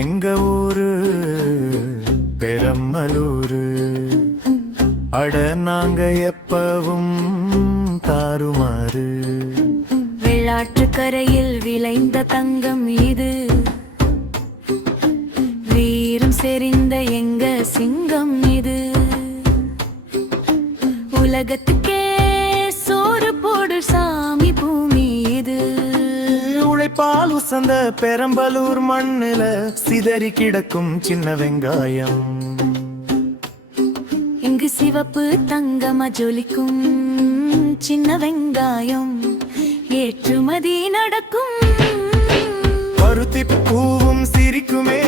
எங்க ஊரு பெரம்பலூரு, அட நாங்க எப்பவும் தாறுமாறு. வெள்ளாற்று கரையில் விளைந்த தங்கம் இது, வீரம் செறிந்த எங்க சிங்கம் இது. உலகத்துக்கே சோறு போடு சாமி பூமி இது. உழைப்பால் உசந்த பெரம்பலூர் மண்ணுல சிதறி கிடக்கும் சின்ன வெங்காயம். இங்கு சிவப்பு தங்கமா ஜொலிக்கும் சின்ன வெங்காயம் ஏற்றுமதி நடக்கும். பருத்தி பூவும் சிரிக்குமே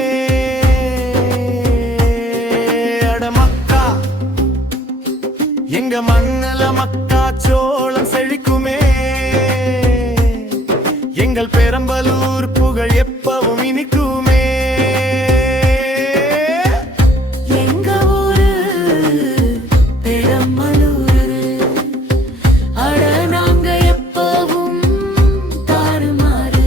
அடமக்கா, எங்க மண்ணுல மக்கா சோளம் செழிக்குமே. எங்கள் பெரம்பலூர் புகழ் எப்பவும் இனிக்குமே. எங்க ஊரு பெரம்பலூரு, அட நாங்க எப்பவும் தாறுமாறு.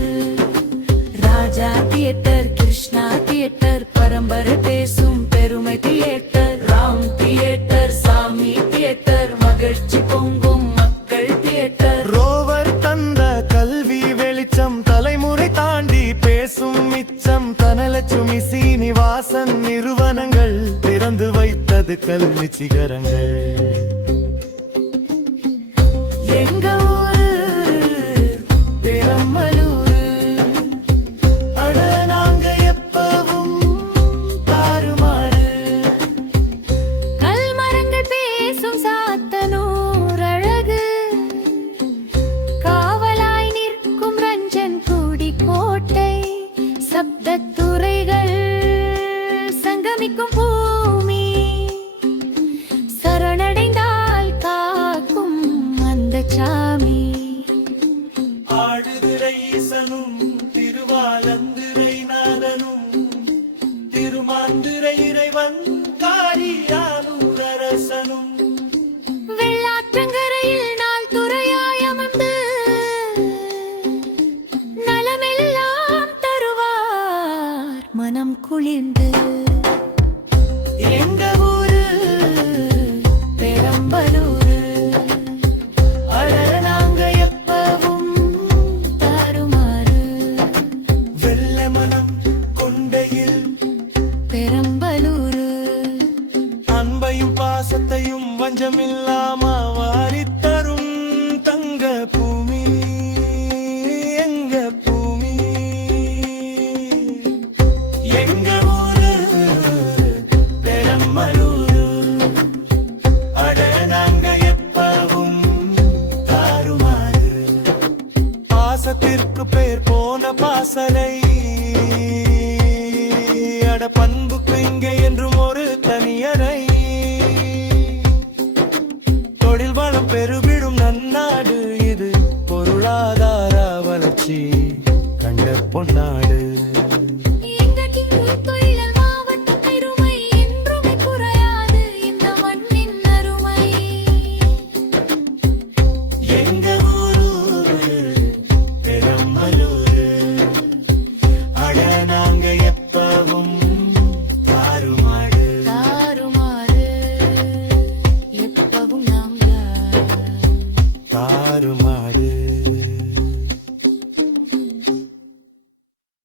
ராஜா தியேட்டர், கிருஷ்ணா தியேட்டர், பரம்பரை பேசும் பெருமை தியேட்டர், ராம் தியேட்டர், சாமி தியேட்டர், மகிழ்ச்சி பொங்கும் மக்கள் தியேட்டர். ரோவர் தந்த கல்வி வெளிச்சம், தலைமுறை தாண்டி பேசும் மிச்சம். தனலட்சுமி சீனிவாசன் நிறுவனங்கள் திறந்து வைத்தது கல்வி சிகரங்கள். எங்க ஊரு பெரம்பலூரு, அட நாங்க எப்பவும் தாறுமாறு. கல்மரங்கள் பேசும் சாத்தனூர் அழகு, காவலாய் நிற்கும் ரஞ்சன் கூடி கோட்டை, சப்தத்துறைகள் சங்கமிக்கும் பூமி, சரணடைந்தால் காக்கும் அந்த சாமி. ஆடுதுறை ஈசனும் திருவாலந்துரை நாதனும், திருமாந்துரை இறைவன் காரியானூர் அரசனும். வெள்ளாற்றங்கரையில் நாள் துறையாய் அமர்ந்து நலமெல்லாம் தருவார் மனம் குளிர்ந்து. எங்க ஊரு பெரம்பலூரு, அட நாங்க எப்பவும் தாறுமாறு. வெள்ள மனம் கொண்டையில் பெரம்பலூரு, அன்பையும் பாசத்தையும் வஞ்சமில்லாம வாரித்தரும் தங்க பூமி எங்க பூமி. எங்க ஊரு பெரம்பலூரு, அட நாங்க எப்பவும் தாறுமாறு. பாசத்திற்கு பேர் போன பாசறை, அட பண்புக்கு இங்கே என்றும் ஒரு தனியறை. தொழில் வளம் பெருவிடும் நன்னாடு இது, பொருளாதார வளர்ச்சி கண்ட பொன்னாடு. எங்க தொழில் மாவட்ட பெருமை என்றுமே குறையாது இந்த மண்ணின் அருமை. எங்க ஊரு பெரம்பலூரு, அட நாங்க எப்பவும் தாறுமாறு. தாறுமாறு எப்பவும் நாங்க தாறுமாறு.